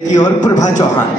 की ओर प्रभा चौहान।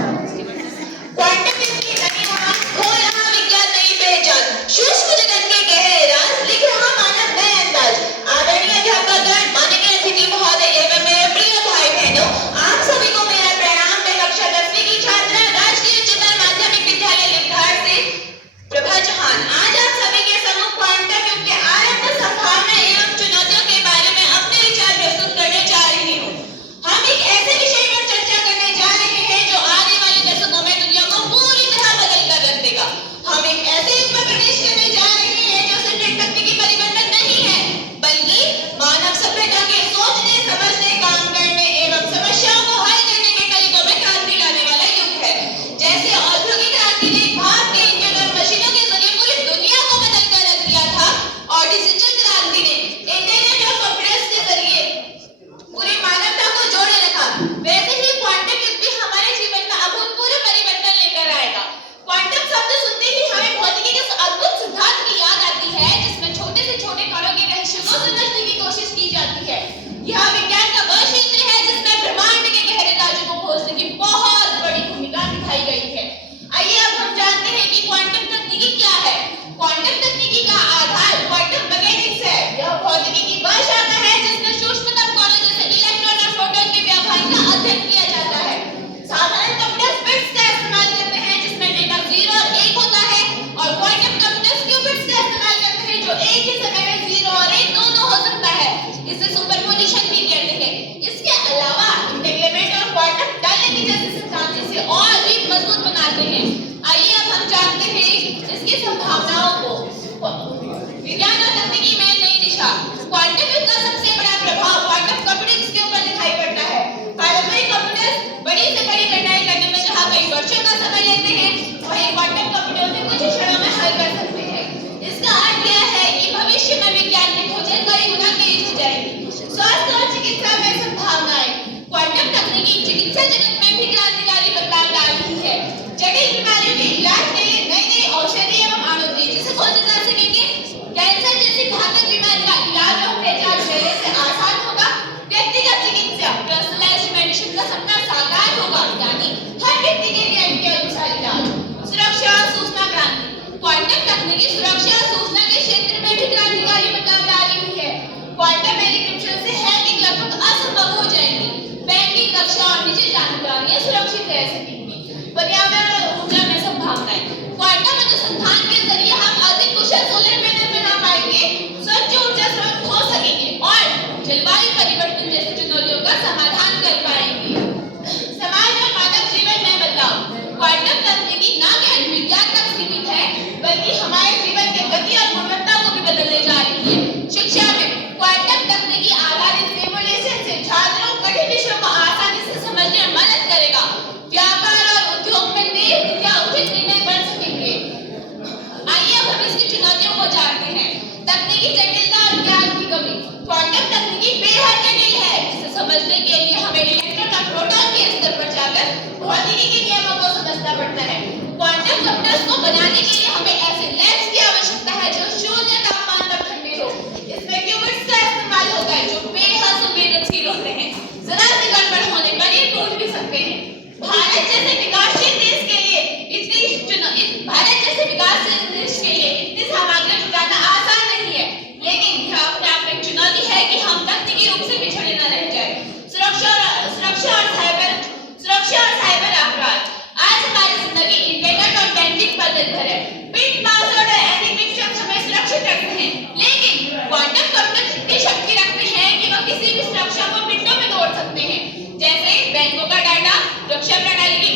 विज्ञान और तकनीकी में नई दिशा। क्वांटम युग का सबसे बड़ा प्रभाव क्वांटम कंप्यूटिंग के ऊपर दिखाई पड़ता है। पारंपरिक कंप्यूटर्स बड़ी से बड़ी गणनाएं करने में जहां कई वर्षों का समय लेते हैं, वहीं क्वांटम कंप्यूटर में कुछ ही क्षणों में हल कर सकते हैं। इसका अर्थ यह है कि भविष्य में विज्ञान की खोजें कई गुना तेज हो जाएगी। स्वास्थ्य और चिकित्सा में संभावनाएं। क्वांटम तकनीकी चिकित्सा जगत में भी क्रांतिकारी बदलाव ला रही है। जटिल बीमारियों के इलाज के लिए नई नई औषधि एवं आणुदेह जिसे खोजे जा सकेंगे। कैंसर जैसी घातक बीमारी का इलाज और पहचान पहले से आसान होगा। व्यक्तिगत चिकित्सा पर्सनलाइज्ड मेडिसिन का सपना साकार होगा, यानी हर व्यक्ति के लिए के अनुसार इलाज। सुरक्षा और सूचना क्रांति। क्वांटम तकनीकी सुरक्षा और सूचना के क्षेत्र में भी क्रांतिकारी बदलाव ला रही है। क्वांटम एन्क्रिप्शन से हैकिंग लगभग असंभव हो जाएगी। बैंकिंग, कक्षा और निजी जानकारियां सुरक्षित रह सकेंगी। पर्यावरण और ऊर्जा में संभावनाएं। क्वांटम अनुसंधान के जरिए हम अधिक कुशल सोलर पैनल बना पाएंगे, स्वच्छ ऊर्जा स्रोत हो सकेंगे और जलवायु परिवर्तन जैसी चुनौतियों का समाधान कर पाएंगे। समाज और मानव जीवन में बदलाव। क्वांटम तकनीकी न केवल विज्ञान तक सीमित है, बल्कि हमारे जीवन के गति और गुणवत्ता को भी बदलने जा रही है। शिक्षा में क्वांटम तकनीकी आधारित सिमुलेशन से छात्रों को कठिन विषयों को आसानी से समझने में मदद करेगा। व्यापार और उद्योग में तेज या उचित निर्णय बन सकेंगे। आइए अब हम इसकी चुनौतियों को जानते हैं। तकनीकी जटिलता और ज्ञान की कमी। क्वांटम तकनीकी बेहद जटिल है, जिसे समझने के लिए हमें इलेक्ट्रॉन और प्रोटॉन के स्तर पर जाकर भौतिकी के नियमों को समझना पड़ता है। क्वांटम कंप्यूटर्स को बनाने के लिए हमें ऐसे लैब्स की आवश्यकता है जो शून्य तापमान तक ठंडे हो। इसमें क्यूबिट्स का इस्तेमाल होता है जो बेहद संवेदनशील होते हैं। जरा सी गड़बड़ होने पर ये टूट भी सकते हैं। भारत जैसे विकासशील देश के लिए इतनी सामग्री जुटाना आसान नहीं है, लेकिन यह अपने आप में एक चुनौती है कि हम तकनीकी रूप से पिछड़े न रह जाएं। सुरक्षा और साइबर अपराध। आज हमारी जिंदगी इंटरनेट और बैंकिंग पर निर्भर है। पिन, पासवर्ड और एन्क्रिप्शन हमें सुरक्षित रखते हैं, लेकिन क्वांटम कंप्यूटर इतनी शक्ति रखते हैं कि वह किसी भी सुरक्षा को मिनटों में तोड़ सकते हैं। जैसे बैंकों का डाटा, रक्षा प्रणाली की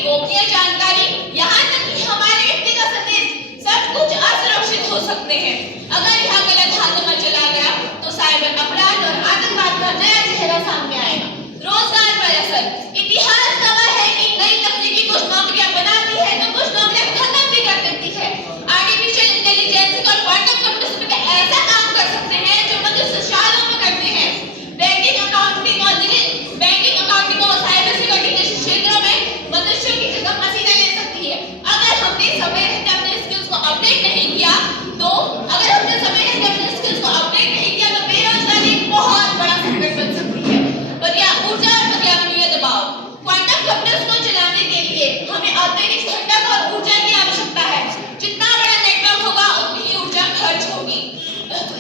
लिए हमें अतिरिक्त घटक और ऊर्जा की आवश्यकता है। जितना बड़ा नेटवर्क होगा उतनी ही ऊर्जा खर्च होगी।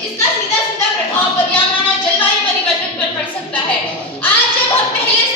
इसका सीधा सीधा प्रभाव पर्यावरण और जलवायु परिवर्तन पर पड़ सकता है। आज जब हम पहले